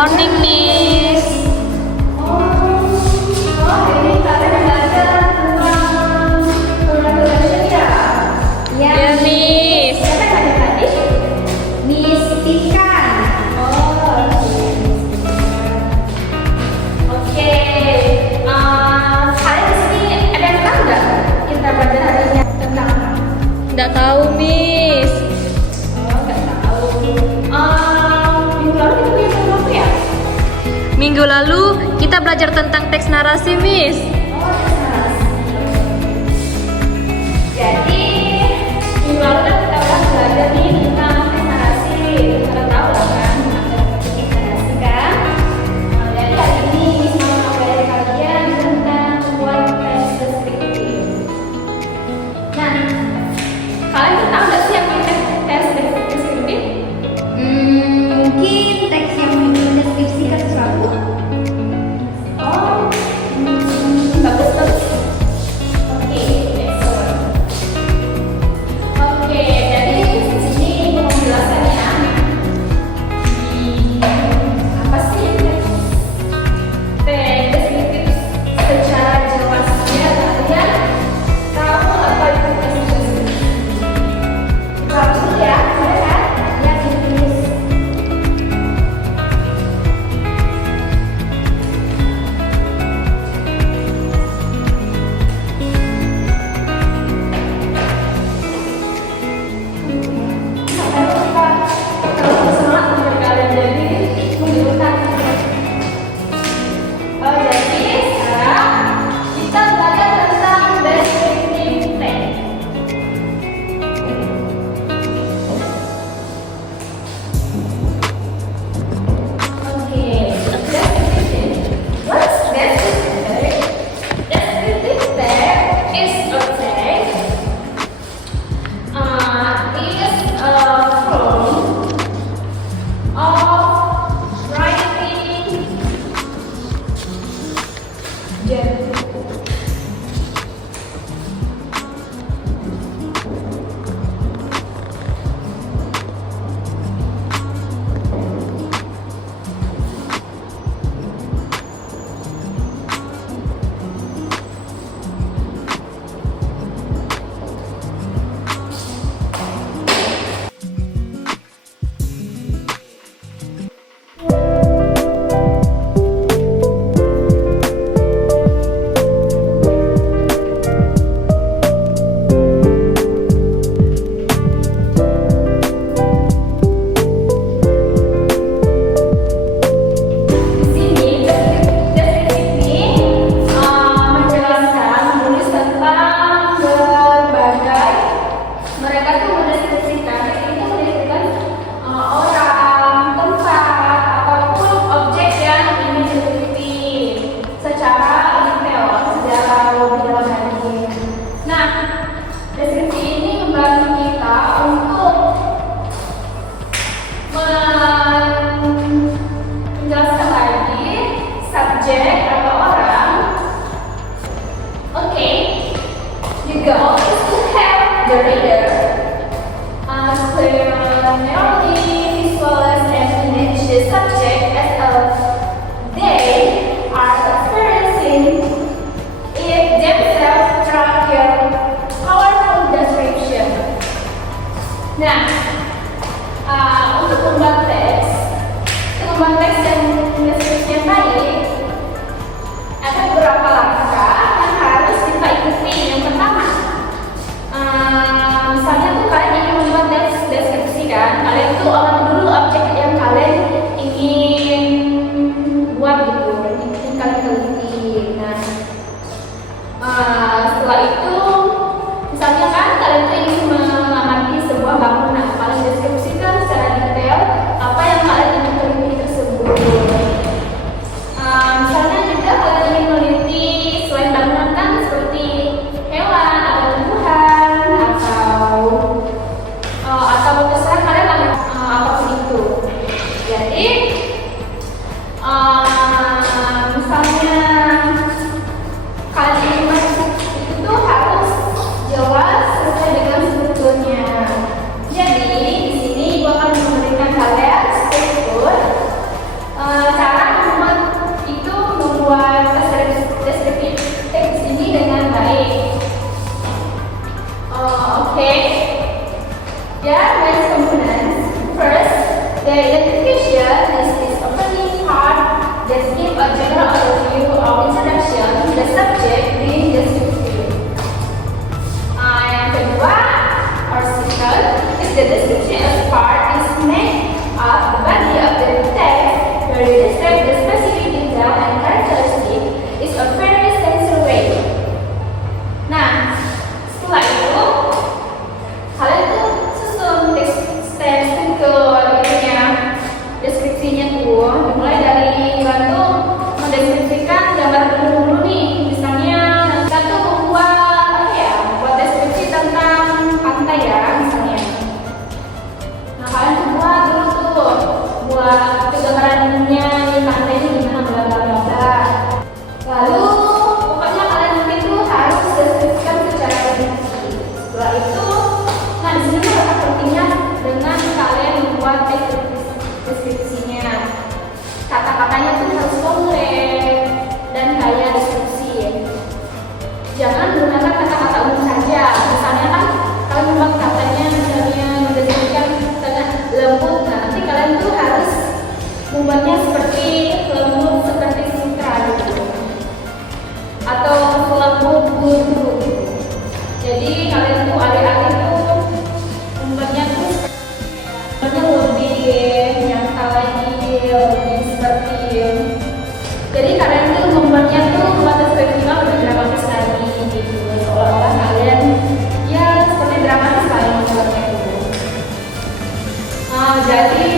morning, Miss. Hari ini kalian belajar tentang congratulations ya? Ya, Miss. Siapa yang ada tadi? Miss Tikan. Oke. Kalian di sini ada yang tahu nggak kita belajar hari ini tentang apa? Nggak tahu, Miss. Nggak tahu. Minggu lalu kita punya tentang apa ya? Minggu lalu kita belajar tentang teks narasi, Miss. Jadi minggu lalu kan kita udah belajar nih tentang teks narasi. Kita tahu lah kan teks narasi kan. Jadi hari ini Miss mau ngajarin kalian tentang membuat teks deskriptif. Nah, kalian tuh tahu nggak sih apa itu teks deskriptif? Mungkin teks yang mendeskripsikan sesuatu. Oh, bagus bagus. Oke, excellent. Oke, jadi di sini mau menjelaskan ya. Apa sih teks deskriptif secara jelas ya? Kalian tahu apa itu teks deskriptif? Harus dulu ya, silakan. Ya, tulis. Deskripsi ini membantu kita untuk menjelaskan lagi subjek atau orang. Oke, the goal is to help the reader clearly visualize and image the subject as they are experiencing it themselves through your powerful description. Nah, untuk membuat teks yang deskripsi yang baik, ada beberapa langkah yang harus kita ikuti. Yang pertama, misalnya tuh kalian ingin membuat teks deskripsi kan, kalian tuh olah dulu objek yang kalian ingin the description part is made of the body of the text where you describe the specific detail and characteristic is a very sensory way. Nah, setelah itu kalian tuh susun teks ke ininya, deskripsinya tuh dimulai dari kalian tuh mendeskripsikan gambar dulu nih. Misalnya kita tuh membuat deskripsi tentang pantai ya misalnya. Nah kalian tuh buat gambarannya di pantai ini gimana, bla bla bla bla. Lalu pokoknya kalian nanti tuh harus deskripsikan secara rinci. Setelah itu, nah di sini tuh ada pentingnya dengan kalian membuat deskripsinya. Kata-katanya tuh harus kompleks dan kaya deskripsi. Jangan menggunakan kata-kata umum saja. Misalnya kan kalian membuat katanya misalnya mendeskripsikan tengah lembut. Nah nanti kalian tuh harus membuatnya seperti lembut seperti sutra gitu, atau lembut bulu gitu. Jadi kalian tuh alih-alih tuh membuatnya tuh lebih nyata lagi, lebih seperti. Jadi kalian tuh membuatnya tuh membuat deskripsinya lebih dramatis lagi gitu, seolah-olah kalian ya seperti dramatis kalian membuatnya gitu. Jadi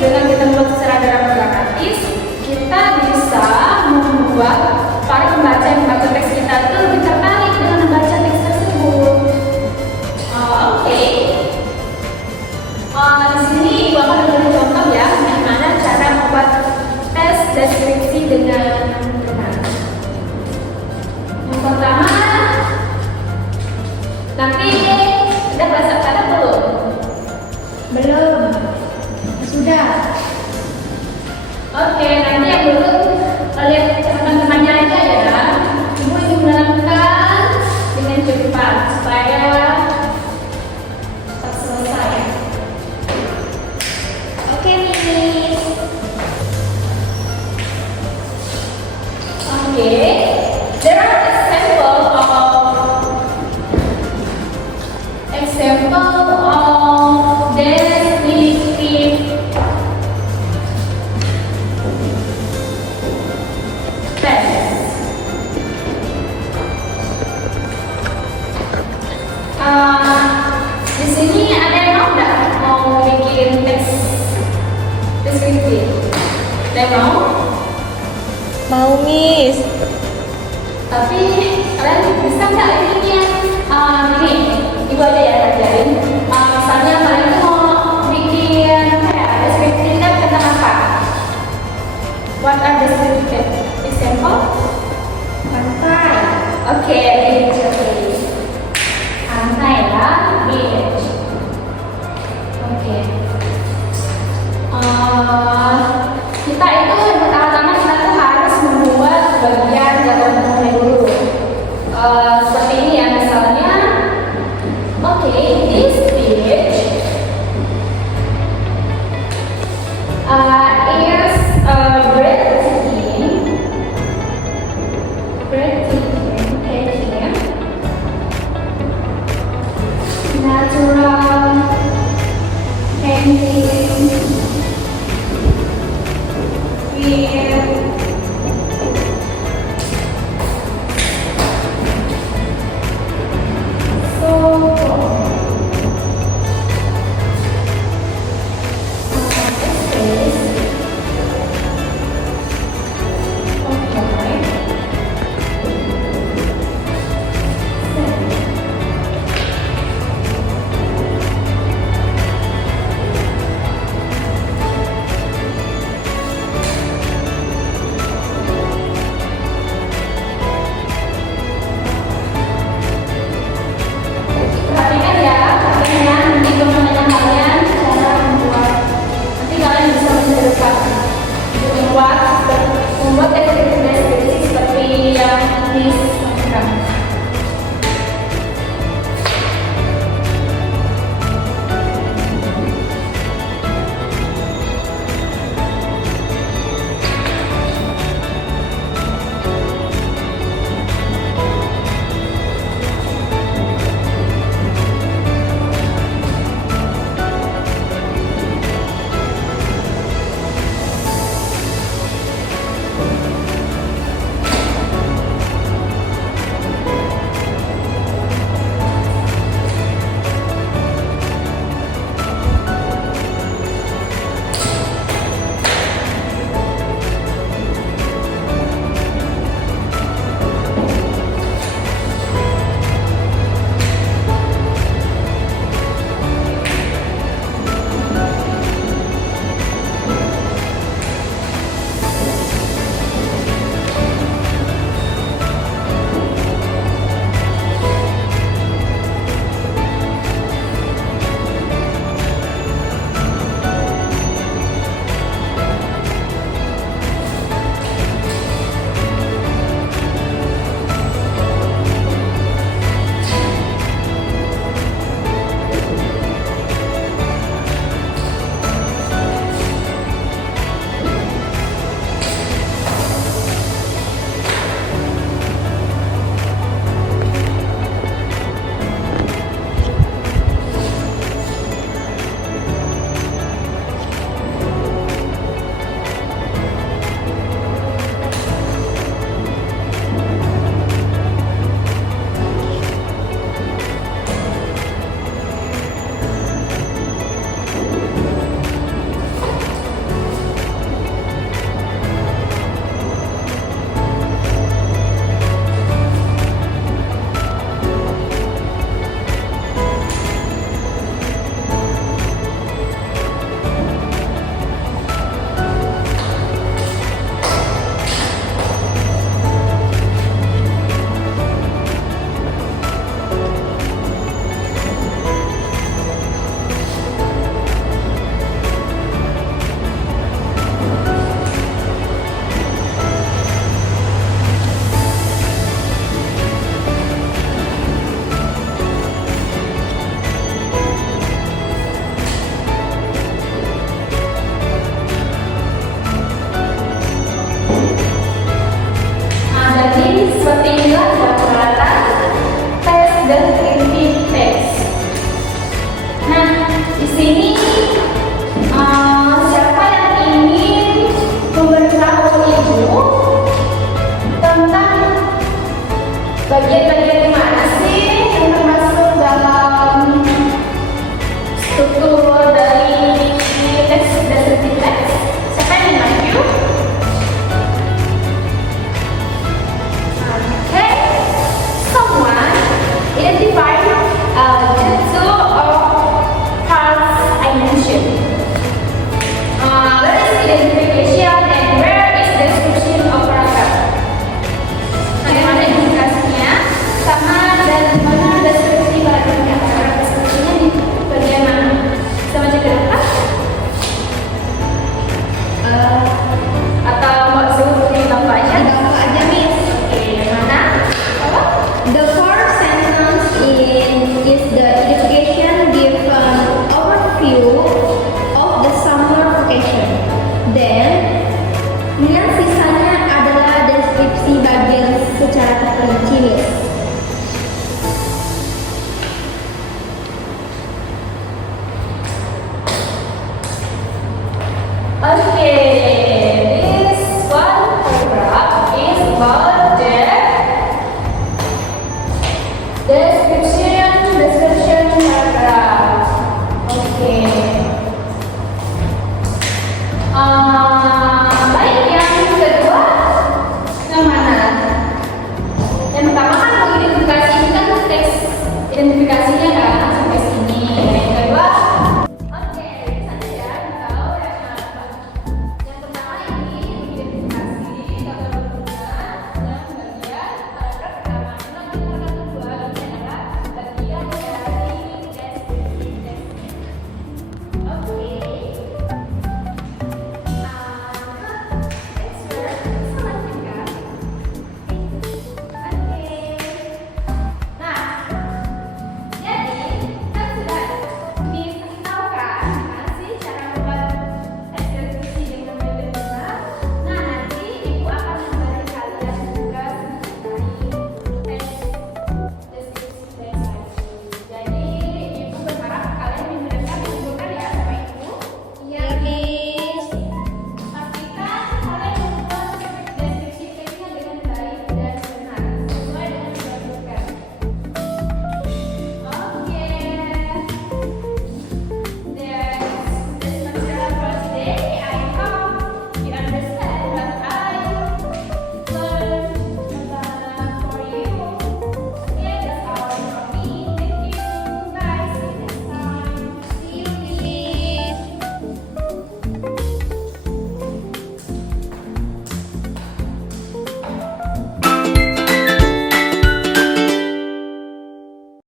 dengan kita membuat secara dramatis, kita bisa membuat para pembaca yang membaca teks kita itu lebih tertarik dengan membaca teks tersebut. Oke. Di sini Ibu akan memberi contoh ya, bagaimana cara membuat tes deskripsi dengan benar. Yang pertama, nanti sudah bahasa kata belum? Belum. Sudah. Oke, nanti yang dulu lihat teman-temannya aja ya. Ibu ingin menerangkan dengan cepat supaya cepat selesai. Oke, Miss. Oke, there are example of descriptive text. Di sini ada yang mau bikin teks deskriptif? Ada yang mau? Mau, Miss. Tapi kalian bisa nggak ininya? Ini Ibu aja ya ngajarin. Misalnya kalian tuh mau bikin deskriptif tentang apa? What are descriptive example? Pantai. Oke, beach. Pantai ya, beach. Oke. Kita itu pertama-tama kita tuh harus membuat bagian gambar dulu. Seperti ini narasinya